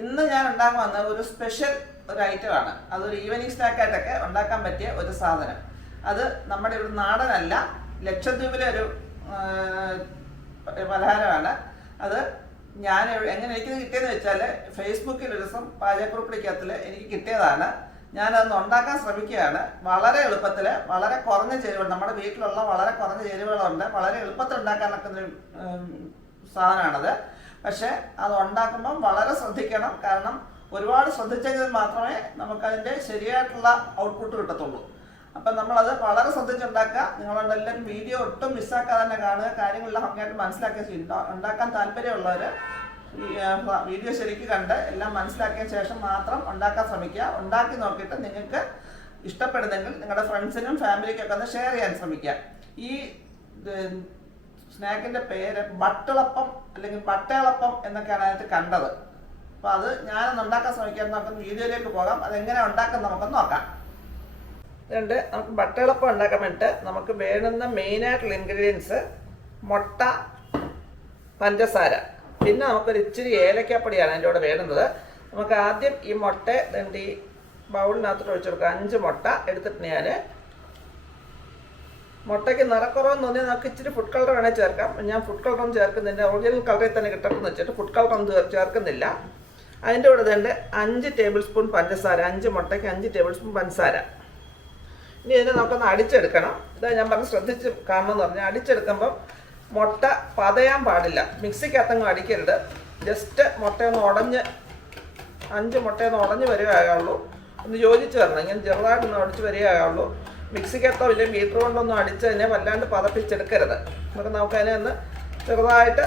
ഇന്ന് ഞാൻ ഉണ്ടാക്കാൻ വന്ന ഒരു സ്പെഷ്യൽ ഒരു ഐറ്റമാണ്. അതൊരു ഈവനിങ് സ്നാക്കായിട്ടൊക്കെ ഉണ്ടാക്കാൻ പറ്റിയ ഒരു സാധനം. അത് നമ്മുടെ ഇവിടെ നാടനല്ല, ലക്ഷദ്വീപിലെ ഒരു പലഹാരമാണ്. അത് ഞാൻ എങ്ങനെ എനിക്ക് കിട്ടിയെന്ന് വെച്ചാൽ ഫേസ്ബുക്കിൽ ഒരു ദിവസം പാചകക്കുറിപ്പിക്കകത്തിൽ എനിക്ക് കിട്ടിയതാണ്. ഞാനതൊന്ന് ഉണ്ടാക്കാൻ ശ്രമിക്കുകയാണ്. വളരെ എളുപ്പത്തിൽ, വളരെ കുറഞ്ഞ ചേരുവകൾ, നമ്മുടെ വീട്ടിലുള്ള വളരെ കുറഞ്ഞ ചേരുവകളുണ്ട്, വളരെ എളുപ്പത്തിൽ ഉണ്ടാക്കാൻ പറ്റുന്നൊരു സാധനമാണത്. പക്ഷേ അത് ഉണ്ടാക്കുമ്പം വളരെ ശ്രദ്ധിക്കണം. കാരണം ഒരുപാട് ശ്രദ്ധിച്ചെങ്കിൽ മാത്രമേ നമുക്കതിൻ്റെ ശരിയായിട്ടുള്ള ഔട്ട്പുട്ട് കിട്ടത്തുള്ളൂ. അപ്പം നമ്മളത് വളരെ ശ്രദ്ധിച്ചുണ്ടാക്കുക. നിങ്ങളെല്ലാവരും വീഡിയോ ഒട്ടും മിസ്സാക്കാതെ തന്നെ കാണുക. കാര്യങ്ങളെല്ലാം ഭംഗിയായിട്ട് മനസ്സിലാക്കിയ ഉണ്ടാക്കാൻ താല്പര്യമുള്ളവർ വീഡിയോ ശരിക്കും കണ്ട് എല്ലാം മനസ്സിലാക്കിയ ശേഷം മാത്രം ഉണ്ടാക്കാൻ ശ്രമിക്കുക. ഉണ്ടാക്കി നോക്കിയിട്ട് നിങ്ങൾക്ക് ഇഷ്ടപ്പെടുന്നെങ്കിൽ നിങ്ങളുടെ ഫ്രണ്ട്സിനും ഫാമിലിക്കൊക്കെ ഒന്ന് ഷെയർ ചെയ്യാൻ ശ്രമിക്കുക. ഈ സ്നാക്കിൻ്റെ പേര് ബട്ടിളപ്പം അല്ലെങ്കിൽ ബട്ടേളപ്പം എന്നൊക്കെയാണ് അതിനകത്ത് കണ്ടത്. അപ്പോൾ അത് ഞാനൊന്ന് ഉണ്ടാക്കാൻ ശ്രമിക്കാൻ നമുക്ക് വീഡിയോയിലേക്ക് പോകാം. അതെങ്ങനെ ഉണ്ടാക്കാൻ നമുക്കൊന്ന് നോക്കാം. അതുകൊണ്ട് നമുക്ക് ബട്ടേളപ്പം ഉണ്ടാക്കാൻ വേണ്ടിയിട്ട് നമുക്ക് വേണ്ടുന്ന മെയിനായിട്ടുള്ള ഇൻഗ്രീഡിയൻസ് മുട്ട, പഞ്ചസാര, പിന്നെ നമുക്കൊരു ഇച്ചിരി ഏലക്കാപ്പൊടിയാണ് അതിൻ്റെ കൂടെ വേണ്ടുന്നത്. നമുക്ക് ആദ്യം ഈ മുട്ട ഈ ബൗളിനകത്തോട്ട് ഒഴിച്ചു കൊടുക്കുക. 5 മുട്ട എടുത്തിട്ട് ഞാൻ മുട്ടയ്ക്ക് നിറക്കുറവെന്ന് തോന്നിയാൽ നമുക്ക് ഇച്ചിരി ഫുഡ് കളർ വേണേൽ ചേർക്കാം. ഞാൻ ഫുഡ് കളറൊന്നും ചേർക്കുന്നില്ല, ഒറിജിനൽ കളറിൽ തന്നെ കിട്ടണമെന്ന് വെച്ചിട്ട് ഫുഡ് കളറൊന്നും ചേർക്കുന്നില്ല. അതിൻ്റെ കൂടെ തന്നെ 5 ടേബിൾ സ്പൂൺ പഞ്ചസാര, 5 മുട്ടയ്ക്ക് 5 ടേബിൾ സ്പൂൺ പഞ്ചസാര. ഇനി ഇതിനെ നമുക്കൊന്ന് അടിച്ചെടുക്കണം. ഇതാ ഞാൻ പറഞ്ഞ് ശ്രദ്ധിച്ച് കാണണമെന്ന് പറഞ്ഞാൽ അടിച്ചെടുക്കുമ്പം മുട്ട പതയാൻ പാടില്ല, മിക്സിക്കകത്തങ്ങ് അടിക്കരുത്. ജസ്റ്റ് മുട്ടയൊന്ന് ഉടഞ്ഞ് 5 മുട്ടയൊന്ന് ഉടഞ്ഞ് വരികയാകുള്ളൂ, ഒന്ന് യോജിച്ച് വരണം. ഇങ്ങനെ ചെറുതായിട്ടൊന്ന് അടിച്ച് വരികയാകുള്ളൂ. മിക്സിക്കകത്തോ ഇല്ലെങ്കിൽ ബീറ്റർ കൊണ്ടൊന്നും അടിച്ച് അതിനെ വല്ലാണ്ട് പതപ്പിച്ചെടുക്കരുത്. എന്നിട്ട് നമുക്കതിനെ ഒന്ന് ചെറുതായിട്ട്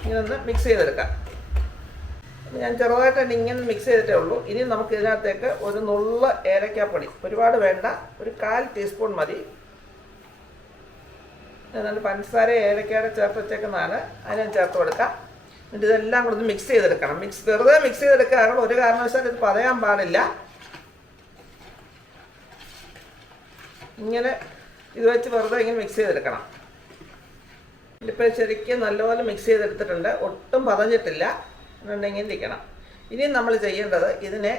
ഇങ്ങനെ ഒന്ന് മിക്സ് ചെയ്തെടുക്കാം. ഞാൻ ചെറുതായിട്ട് തന്നെ ഇങ്ങനെ മിക്സ് ചെയ്തിട്ടേ ഉള്ളൂ. ഇനി നമുക്ക് ഇതിനകത്തേക്ക് ഒരു നുള്ള ഏലക്കാപ്പൊടി, ഒരുപാട് വേണ്ട, ഒരു 1/4 ടീസ്പൂൺ മതി. എന്നിട്ട് പഞ്ചസാര ഏലക്കയുടെ ചേർത്ത് വെച്ചേക്കുന്നതാണ്, അതിനെ ചേർത്ത് കൊടുക്കാം. എന്നിട്ട് ഇതെല്ലാം കൂടെ ഒന്ന് മിക്സ് ചെയ്തെടുക്കണം. വെറുതെ മിക്സ് ചെയ്തെടുക്കുക, ഒരു കാരണവശാലും ഇത് പതയാൻ പാടില്ല. ഇങ്ങനെ ഇത് വെച്ച് വെറുതെ ഇങ്ങനെ മിക്സ് ചെയ്തെടുക്കണം. ഇതിപ്പോൾ ശരിക്കും നല്ലപോലെ മിക്സ് ചെയ്തെടുത്തിട്ടുണ്ട്, ഒട്ടും പതഞ്ഞിട്ടില്ല എന്നുണ്ടെങ്കിൽ ഇരിക്കണം. ഇനി നമ്മൾ ചെയ്യേണ്ടത് ഇതിനെ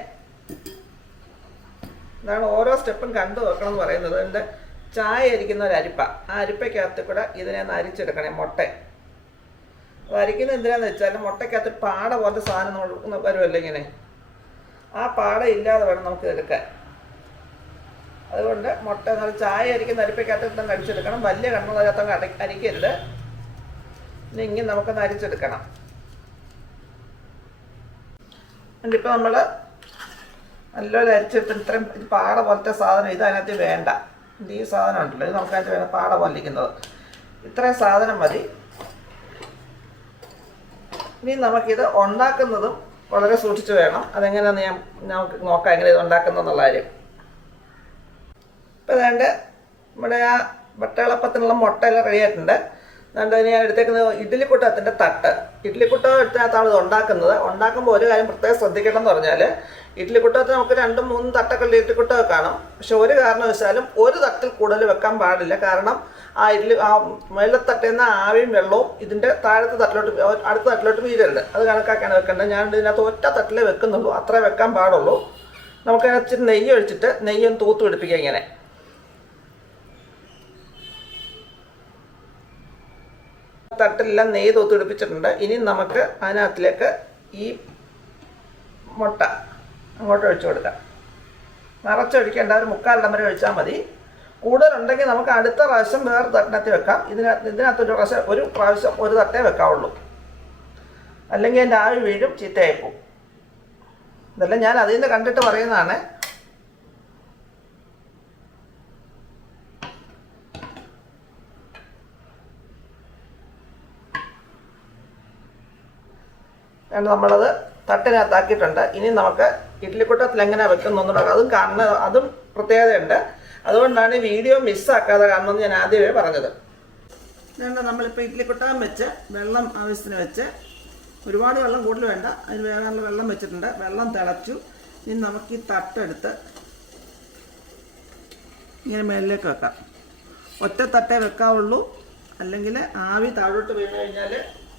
ഇതാണ് ഓരോ സ്റ്റെപ്പും കണ്ടു വെക്കണം എന്ന് പറയുന്നത്. എൻ്റെ ചായ അരിക്കുന്ന ഒരു അരിപ്പ, ആ അരിപ്പയ്ക്കകത്ത് കൂടെ ഇതിനെ ഒന്ന് അരിച്ചെടുക്കണേ. മുട്ട അപ്പോൾ അരിക്കുന്നത് എന്തിനാന്ന് വെച്ചാൽ മുട്ടയ്ക്കകത്ത് പാട പോലത്തെ സാധനം വരുമല്ലോ ഇങ്ങനെ, ആ പാട ഇല്ലാതെ വേണം നമുക്കിതെടുക്കാൻ. അതുകൊണ്ട് മുട്ട നല്ല ചായ അരിക്കുന്ന അരിപ്പയ്ക്കകത്ത് ഇട്ടൊന്ന് അരിച്ചെടുക്കണം. വലിയ കണ്ണുള്ളതിനകത്തൊക്കെ അരിക്കരുത്. പിന്നെ ഇങ്ങനെ നമുക്കൊന്ന് അരിച്ചെടുക്കണം. എന്നിട്ടിപ്പോൾ നമ്മൾ നല്ലപോലെ അരിച്ചെടുത്ത് ഇത്രയും പാട പോലത്തെ സാധനം ഇത് അതിനകത്ത് വേണ്ട. ഈ സാധനം ഉണ്ടല്ലോ, ഇത് നമുക്കതിനകത്ത് വേണം, പാട പോലിരിക്കുന്നത്. ഇത്രയും സാധനം മതി. ഇനി നമുക്കിത് ഉണ്ടാക്കുന്നതും വളരെ സൂക്ഷിച്ച് വേണം. അതെങ്ങനെയാണെന്ന് നമുക്ക് നോക്കാം, എങ്ങനെ ഇത് ഉണ്ടാക്കുന്നതെന്നുള്ള കാര്യം. ഇപ്പോൾ അതുകൊണ്ട് നമ്മുടെ ആ ബട്ടേളപ്പത്തിനുള്ള മുട്ടയെല്ലാം റെഡി ആയിട്ടുണ്ട്. അതുകൊണ്ട് ഞാൻ എടുത്തേക്കുന്നത് ഇഡ്ഡലിക്കുട്ടത്തിൻ്റെ തട്ട്. ഇഡ്ഡലിക്കുട്ടം എടുത്തകത്താണ് ഇത് ഉണ്ടാക്കുന്നത്. ഉണ്ടാക്കുമ്പോൾ ഒരു കാര്യം പ്രത്യേകം ശ്രദ്ധിക്കണം എന്ന് പറഞ്ഞാൽ, ഇഡ്ഡലിക്കുട്ടത്തിൽ നമുക്ക് 2-3 തട്ടൊക്കെ ഇഡ്ഡലിക്കുട്ടമൊക്കെ കാണും. പക്ഷെ ഒരു കാരണവശാലും ഒരു തട്ടിൽ കൂടുതൽ വെക്കാൻ പാടില്ല. കാരണം ആ മേലത്തട്ടിൽ നിന്ന് ആവിയും വെള്ളവും ഇതിൻ്റെ താഴത്തെ തട്ടിലോട്ട് അടുത്ത തട്ടിലോട്ട് വീഴരുത്. അത് കണക്കാക്കിയാണ് വെക്കേണ്ടത്. ഞാൻ ഇതിനകത്ത് ഒറ്റ തട്ടിലേ വെക്കുന്നുള്ളൂ, അത്രേ വെക്കാൻ പാടുള്ളൂ. നമുക്കതിനകത്ത് ഇച്ചിരി നെയ്യ് ഒഴിച്ചിട്ട് നെയ്യൊന്ന് തൂത്ത് പിടിപ്പിക്കുക. ഇങ്ങനെ തട്ടിലെല്ലാം നെയ്യ് തൂത്ത് പിടിപ്പിച്ചിട്ടുണ്ട്. ഇനി നമുക്ക് അതിനകത്തിലേക്ക് ഈ മുട്ട അങ്ങോട്ട് ഒഴിച്ചു കൊടുക്കാം. നിറച്ചൊഴിക്കേണ്ട, ഒരു 3/4 വരെ ഒഴിച്ചാൽ മതി. കൂടുതലുണ്ടെങ്കിൽ നമുക്ക് അടുത്ത പ്രാവശ്യം വേറെ തട്ടിനകത്ത് വെക്കാം. ഇതിനകത്ത് ഒരു പ്രാവശ്യം ഒരു തട്ടേ വെക്കാവുള്ളൂ, അല്ലെങ്കിൽ എൻ്റെ ആവി വീഴും, ചീത്തയായിപ്പോവും. ഇതെല്ലാം ഞാൻ അതിൽ നിന്ന് കണ്ടിട്ട് പറയുന്നതാണ്. നമ്മളത് തട്ടിനകത്താക്കിയിട്ടുണ്ട്. ഇനി നമുക്ക് ഇഡ്ഡലിക്കുട്ടത്തിൽ എങ്ങനെ വെക്കുന്നൊന്നും അതും പ്രത്യേകതയുണ്ട്. അതുകൊണ്ടാണ് ഈ വീഡിയോ മിസ്സാക്കാതെ കാണണമെന്ന് ഞാൻ ആദ്യമേ പറഞ്ഞത്. അതുകൊണ്ട് നമ്മളിപ്പോൾ ഇഡ്ഡലിക്കുട്ടം വെച്ച് വെള്ളം ആവശ്യത്തിന് വെച്ച്, ഒരുപാട് വെള്ളം കൂടുതൽ വേണ്ട, അതിന് വേകാനുള്ള വെള്ളം വെച്ചിട്ടുണ്ട്. വെള്ളം തിളച്ചു. ഇനി നമുക്ക് ഈ തട്ടെടുത്ത് ഇങ്ങനെ മേളിലേക്ക് വെക്കാം. ഒറ്റ തട്ടേ വെക്കാവുള്ളൂ, അല്ലെങ്കിൽ ആവി താഴോട്ട് വീണ് കഴിഞ്ഞാൽ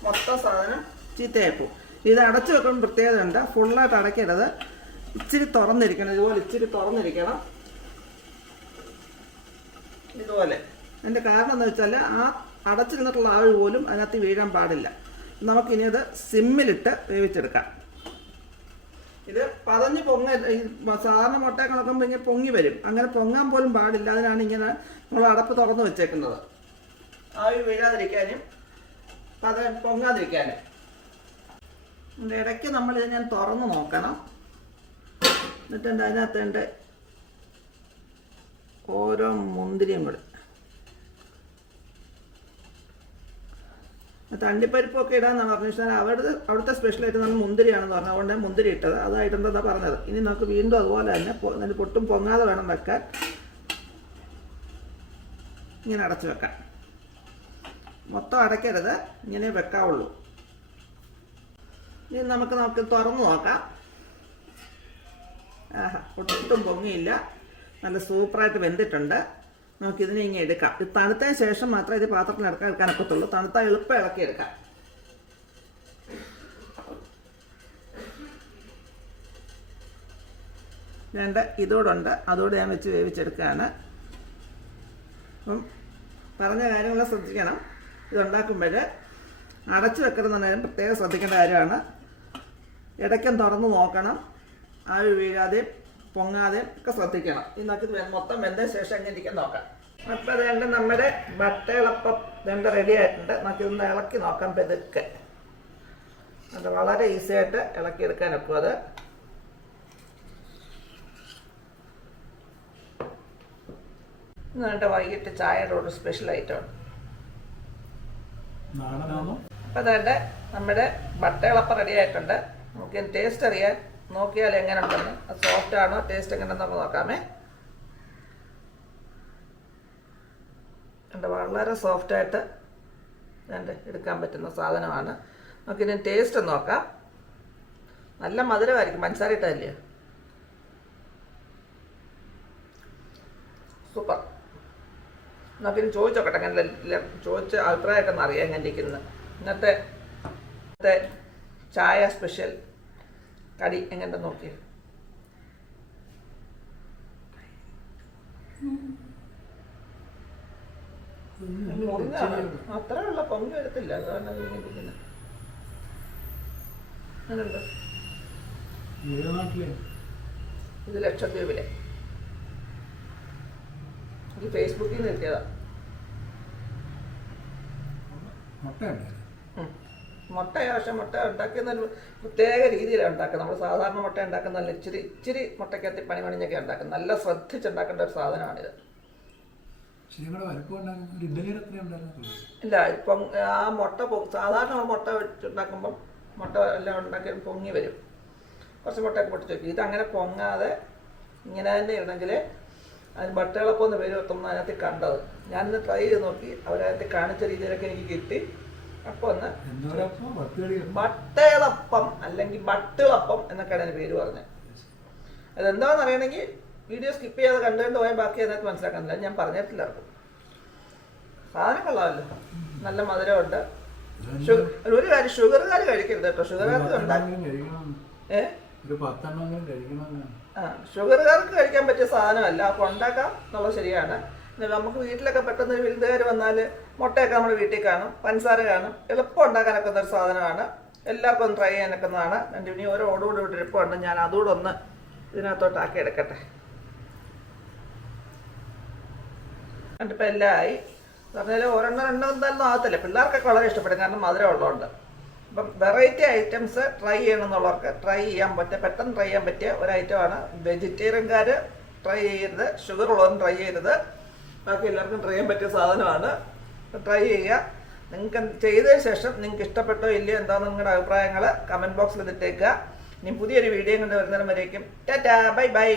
മൊത്തം സാധനം ചീത്തയായിപ്പോവും. ഇത് അടച്ചു വെക്കുമ്പോൾ പ്രത്യേകത ഉണ്ട്, ഫുള്ളായിട്ട് അടയ്ക്കരുത്, ഇച്ചിരി തുറന്നിരിക്കണം, ഇതുപോലെ ഇച്ചിരി തുറന്നിരിക്കണം, ഇതുപോലെ. അതിൻ്റെ കാരണം എന്ന് വെച്ചാൽ ആ അടച്ചിരുന്നിട്ടുള്ള ആവി പോലും അതിനകത്ത് വീഴാൻ പാടില്ല. നമുക്കിനി അത് സിമ്മിലിട്ട് വേവിച്ചെടുക്കാം. ഇത് പതഞ്ഞ് ഈ സാധാരണ മുട്ട കണക്കുമ്പോൾ ഇങ്ങനെ പൊങ്ങി വരും, അങ്ങനെ പൊങ്ങാൻ പോലും പാടില്ല. അതിനാണ് ഇങ്ങനെ നമ്മൾ അടപ്പ് തുറന്ന് വെച്ചേക്കുന്നത്, ആവി വീഴാതിരിക്കാനും പൊങ്ങാതിരിക്കാനും. ഇടയ്ക്ക് നമ്മളിത് ഞാൻ തുറന്ന് നോക്കണം. എന്നിട്ട് അതിനകത്ത് എൻ്റെ ഓരോ മുന്തിരിയും കൂടെ, തണ്ടിപ്പരിപ്പൊക്കെ ഇടാന്നാണ് പറഞ്ഞു. പക്ഷേ അവിടുത്തെ സ്പെഷ്യലായിട്ട് നമ്മൾ മുന്തിരിയാണെന്ന് പറഞ്ഞു, അതുകൊണ്ട് മുന്തിരി ഇട്ടത്. അതായിട്ടെന്താ പറഞ്ഞത്. ഇനി നമുക്ക് വീണ്ടും അതുപോലെ തന്നെ പൊട്ടും പൊങ്ങാതെ വേണം വെക്കാൻ. ഇങ്ങനെ അടച്ചു വെക്കാം, മൊത്തം അടയ്ക്കരുത്, ഇങ്ങനെ വെക്കാവുള്ളൂ. ഇനി നമുക്ക് തുറന്ന് നോക്കാം. ഒട്ടും പൊങ്ങിയില്ല, നല്ല സൂപ്പറായിട്ട് വെന്തിട്ടുണ്ട്. നമുക്കിതിനെ ഇങ്ങനെ എടുക്കാം. ഇത് തണുത്തതിന് ശേഷം മാത്രമേ ഇത് പാത്രത്തിൽ എടുക്കാൻ ഒക്കത്തുള്ളൂ. തണുത്താൽ എളുപ്പം ഇളക്കിയെടുക്കാം. രണ്ട് ഇതോടുണ്ട്, അതോടെ ഞാൻ വെച്ച് വേവിച്ചെടുക്കുകയാണ്. അപ്പം പറഞ്ഞ കാര്യങ്ങളെല്ലാം ശ്രദ്ധിക്കണം. ഇതുണ്ടാക്കുമ്പോൾ അടച്ചു വെക്കരുതെന്നുണ്ടെങ്കിലും പ്രത്യേകം ശ്രദ്ധിക്കേണ്ട കാര്യമാണ്. ഇടയ്ക്കും തുറന്ന് നോക്കണം, ആവി വീഴാതെയും പൊങ്ങാതെയും ഒക്കെ ശ്രദ്ധിക്കണം. ഇന്നൊക്കെ മൊത്തം വെന്തതിന് ശേഷം എങ്ങനെ ഇരിക്കാൻ നോക്കാം. അപ്പോൾ അതുകൊണ്ട് നമ്മുടെ വട്ടയിളപ്പം റെഡി ആയിട്ടുണ്ട്. നമുക്കിതൊന്ന് ഇളക്കി നോക്കാം പെതുക്കെ. അത് വളരെ ഈസി ആയിട്ട് ഇളക്കിയെടുക്കാൻ ഒക്കും. അത് എന്നിട്ട് വൈകിട്ട് ചായയുടെ ഒരു സ്പെഷ്യൽ ഐറ്റമാണ്. അപ്പോൾ അതുകൊണ്ട് നമ്മുടെ വട്ടയിളപ്പം റെഡി ആയിട്ടുണ്ട്. നമുക്ക് ടേസ്റ്റ് അറിയാൻ നോക്കിയാൽ എങ്ങനെ ഉണ്ടെന്ന്, അത് സോഫ്റ്റ് ആണോ ടേസ്റ്റ് എങ്ങനെയെന്ന് നമുക്ക് നോക്കാമേ. ഉണ്ട്, വളരെ സോഫ്റ്റായിട്ട് എടുക്കാൻ പറ്റുന്ന സാധനമാണ്. നമുക്കിനി ടേസ്റ്റ് നോക്കാം. നല്ല മധുരമായിരിക്കും, പഞ്ചസാര ഇട്ടതല്ലേ. സൂപ്പർ. നമുക്കിനി ചോദിച്ചോക്കട്ടെ, അങ്ങനെ ചോദിച്ച് അഭിപ്രായമൊക്കെ ഒന്ന് അറിയാം എങ്ങനെ ഇരിക്കുന്നത്. ഇന്നത്തെ ചായ സ്പെഷ്യൽ കടി എങ്ങനെ നോക്കി. അത്ര ഉള്ള പൊങ്ങി എടുത്തില്ല, അതാണ് ഇരിക്കുന്നത്. അങ്ങനെയുണ്ട്. ഇത് ലക്ഷദ്വീപിലെ, ഇത് ഫേസ്ബുക്കിൽ നിന്ന് കിട്ടിയതാ. മുട്ടയാണ്, പക്ഷെ മുട്ട ഉണ്ടാക്കുന്ന പ്രത്യേക രീതിയിലാണ് ഉണ്ടാക്കുന്നത്. നമ്മൾ സാധാരണ മുട്ട ഉണ്ടാക്കുന്നതല്ല, ഇച്ചിരി മുട്ടയ്ക്കകത്ത് പണിമണിഞ്ഞൊക്കെ ഉണ്ടാക്കുന്നത്. നല്ല ശ്രദ്ധിച്ചുണ്ടാക്കേണ്ട ഒരു സാധനമാണിത്. ഇല്ല, ഇപ്പം ആ മുട്ട സാധാരണ മുട്ട വെച്ചുണ്ടാക്കുമ്പം മുട്ട എല്ലാം ഉണ്ടാക്കി പൊങ്ങി വരും. കുറച്ച് മുട്ടയൊക്കെ പൊട്ടിച്ച് വയ്ക്കും. ഇതങ്ങനെ പൊങ്ങാതെ ഇങ്ങനെ തന്നെ ഇടണമെങ്കിൽ അതിന് വട്ടയിളപ്പം പേര് വെക്കുമ്പോൾ അതിനകത്ത് കണ്ടത്. ഞാനിന്ന് ട്രൈ ചെയ്ത് നോക്കി, അവരതിനകത്ത് കാണിച്ച രീതിയിലൊക്കെ എനിക്ക് കിട്ടി. അപ്പോൾ ഒന്ന് വട്ടയിളപ്പം അല്ലെങ്കിൽ വട്ടിളപ്പം എന്നൊക്കെയാണ് അതിന് പേര് പറഞ്ഞത്. അതെന്താണെന്ന് അറിയണമെങ്കിൽ വീഡിയോ സ്കിപ്പ് ചെയ്യാതെ കണ്ടുകൊണ്ട് പോയാൽ ബാക്കി അതിനകത്ത് മനസ്സിലാക്കുന്നില്ല. ഞാൻ പറഞ്ഞിട്ടില്ല. സാധനം കൊള്ളാമല്ലോ, നല്ല മധുരമുണ്ട്. ഒരു കാര്യം, ഷുഗറുകാർ കഴിക്കരുത് കേട്ടോ. ഷുഗറുകാർക്ക് ഷുഗറുകാർക്ക് കഴിക്കാൻ പറ്റിയ സാധനമല്ല. അപ്പോൾ ഉണ്ടാക്കാം എന്നുള്ളത് ശരിയാണ്. നമുക്ക് വീട്ടിലൊക്കെ പെട്ടെന്ന് വിരുന്നുകാർ വന്നാൽ മുട്ടയൊക്കെ നമ്മുടെ വീട്ടിൽ കാണും, പഞ്ചസാര കാണും, എളുപ്പം ഉണ്ടാക്കാനൊക്കെ ഒരു സാധനമാണ്. എല്ലാവർക്കും ഒന്ന് ട്രൈ ചെയ്യാനൊക്കുന്നതാണ്. എൻ്റെ ഇനി ഓരോ ഓടുകൂടി ഇരിപ്പുണ്ട്, ഞാൻ അതുകൂടെ ഒന്ന് ഇതിനകത്തോട്ടാക്കി എടുക്കട്ടെ. എന്നിട്ടിപ്പോൾ എല്ലാം ആയി. പറഞ്ഞാൽ ഒരെണ്ണം രണ്ടോ എന്തായാലും ആകത്തില്ല. പിള്ളേർക്കൊക്കെ വളരെ ഇഷ്ടപ്പെടും, കാരണം മധുരം ഉള്ളതുകൊണ്ട്. അപ്പം വെറൈറ്റി ഐറ്റംസ് ട്രൈ ചെയ്യണമെന്നുള്ളവർക്ക് ട്രൈ ചെയ്യാൻ പറ്റിയ, പെട്ടെന്ന് ട്രൈ ചെയ്യാൻ പറ്റിയ ഒരു ഐറ്റമാണ്. വെജിറ്റേറിയൻകാർ ട്രൈ ചെയ്യരുത്, ഷുഗർ ഉള്ളവരും ട്രൈ ചെയ്യരുത്. ബാക്കി എല്ലാവർക്കും ട്രൈ ചെയ്യാൻ പറ്റിയ സാധനമാണ്. ട്രൈ ചെയ്യുക. നിങ്ങൾക്ക് ചെയ്തതിന് ശേഷം നിങ്ങൾക്ക് ഇഷ്ടപ്പെട്ടോ ഇല്ലയോ എന്താണെന്ന് നിങ്ങളുടെ അഭിപ്രായങ്ങൾ കമൻറ്റ് ബോക്സിൽ ഇട്ടേക്കുക. ഇനി പുതിയൊരു വീഡിയോ കൊണ്ട് വരുന്നതിന് വരേക്കും ടാറ്റാ, ബൈ ബൈ.